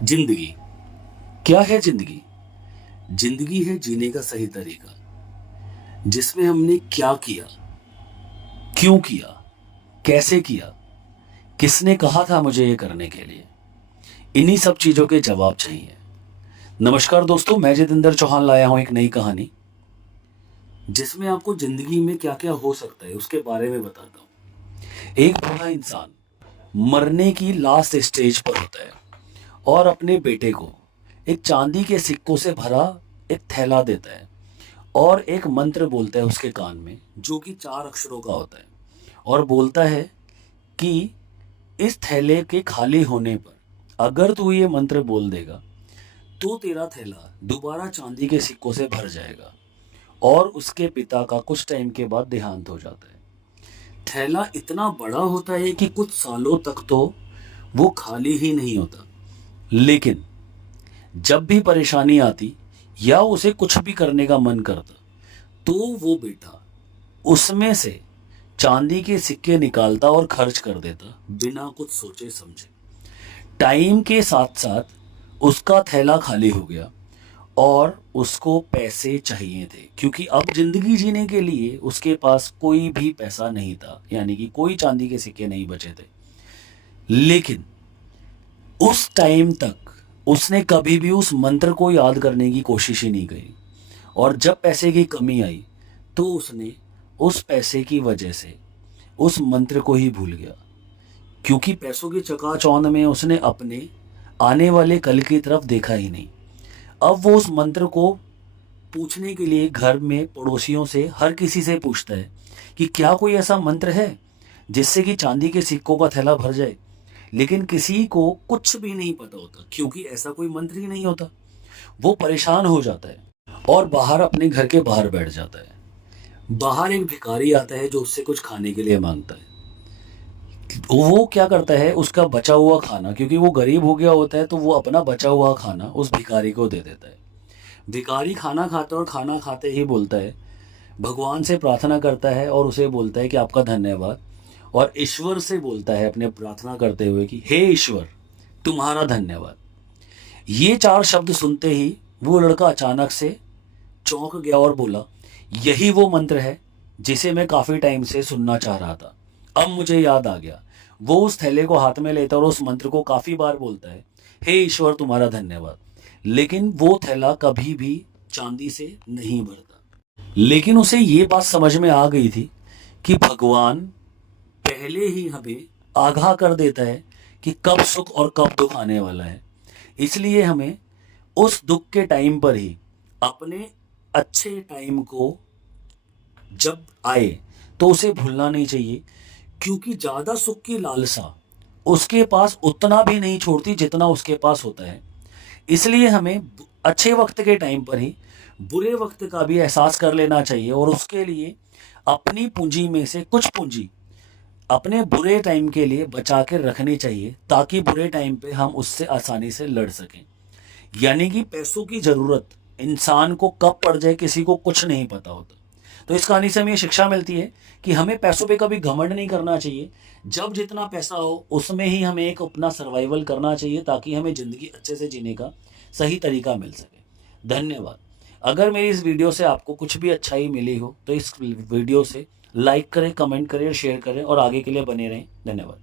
जिंदगी क्या है? जिंदगी जिंदगी है जीने का सही तरीका, जिसमें हमने क्या किया, क्यों किया, कैसे किया, किसने कहा था मुझे ये करने के लिए। इन्हीं सब चीजों के जवाब चाहिए। नमस्कार दोस्तों, मैं जितेंद्र चौहान लाया हूं एक नई कहानी, जिसमें आपको जिंदगी में क्या क्या हो सकता है उसके बारे में बताता हूं। एक बूढ़ा इंसान मरने की लास्ट स्टेज पर होता है और अपने बेटे को एक चांदी के सिक्कों से भरा एक थैला देता है और एक मंत्र बोलता है उसके कान में, जो कि 4 अक्षरों का होता है, और बोलता है कि इस थैले के खाली होने पर अगर तू ये मंत्र बोल देगा तो तेरा थैला दोबारा चांदी के सिक्कों से भर जाएगा। और उसके पिता का कुछ टाइम के बाद देहांत हो जाता है। थैला इतना बड़ा होता है कि कुछ सालों तक तो वो खाली ही नहीं होता, लेकिन जब भी परेशानी आती या उसे कुछ भी करने का मन करता तो वो बेटा उसमें से चांदी के सिक्के निकालता और खर्च कर देता बिना कुछ सोचे समझे। टाइम के साथ साथ उसका थैला खाली हो गया और उसको पैसे चाहिए थे, क्योंकि अब जिंदगी जीने के लिए उसके पास कोई भी पैसा नहीं था, यानी कि कोई चांदी के सिक्के नहीं बचे थे। लेकिन उस टाइम तक उसने कभी भी उस मंत्र को याद करने की कोशिश ही नहीं की, और जब पैसे की कमी आई तो उसने उस पैसे की वजह से उस मंत्र को ही भूल गया, क्योंकि पैसों की चकाचौंध में उसने अपने आने वाले कल की तरफ देखा ही नहीं। अब वो उस मंत्र को पूछने के लिए घर में पड़ोसियों से, हर किसी से पूछता है कि क्या कोई ऐसा मंत्र है जिससे कि चांदी के सिक्कों का थैला भर जाए। लेकिन किसी को कुछ भी नहीं पता होता, क्योंकि ऐसा कोई मंत्र ही नहीं होता। वो परेशान हो जाता है और बाहर, अपने घर के बाहर बैठ जाता है। बाहर एक भिखारी आता है जो उससे कुछ खाने के लिए मांगता है। वो क्या करता है, उसका बचा हुआ खाना, क्योंकि वो गरीब हो गया होता है, तो वो अपना बचा हुआ खाना उस भिखारी को दे देता है। भिखारी खाना खाता है और खाना खाते ही बोलता है, भगवान से प्रार्थना करता है और उसे बोलता है कि आपका धन्यवाद, और ईश्वर से बोलता है अपने प्रार्थना करते हुए कि हे ईश्वर, तुम्हारा धन्यवाद। ये 4 शब्द सुनते ही वो लड़का अचानक से चौंक गया और बोला, यही वो मंत्र है जिसे मैं काफी टाइम से सुनना चाह रहा था। अब मुझे याद आ गया। वो उस थैले को हाथ में लेता और उस मंत्र को काफी बार बोलता है, हे ईश्वर तुम्हारा धन्यवाद। लेकिन वो थैला कभी भी चांदी से नहीं भरता। लेकिन उसे ये बात समझ में आ गई थी कि भगवान पहले ही हमें आगाह कर देता है कि कब सुख और कब दुख आने वाला है। इसलिए हमें उस दुख के टाइम पर ही अपने अच्छे टाइम को जब आए तो उसे भूलना नहीं चाहिए, क्योंकि ज्यादा सुख की लालसा उसके पास उतना भी नहीं छोड़ती जितना उसके पास होता है। इसलिए हमें अच्छे वक्त के टाइम पर ही बुरे वक्त का भी एहसास कर लेना चाहिए, और उसके लिए अपनी पूंजी में से कुछ पूंजी अपने बुरे टाइम के लिए बचा के रखनी चाहिए, ताकि बुरे टाइम पे हम उससे आसानी से लड़ सकें। यानी कि पैसों की जरूरत इंसान को कब पड़ जाए किसी को कुछ नहीं पता होता। तो इस कहानी से हमें ये शिक्षा मिलती है कि हमें पैसों पे कभी घमंड नहीं करना चाहिए। जब जितना पैसा हो उसमें ही हमें एक अपना सर्वाइवल करना चाहिए, ताकि हमें ज़िंदगी अच्छे से जीने का सही तरीका मिल सके। धन्यवाद। अगर मेरी इस वीडियो से आपको कुछ भी अच्छाई मिली हो तो इस वीडियो से लाइक करें, कमेंट करें, शेयर करें, और आगे के लिए बने रहें। धन्यवाद।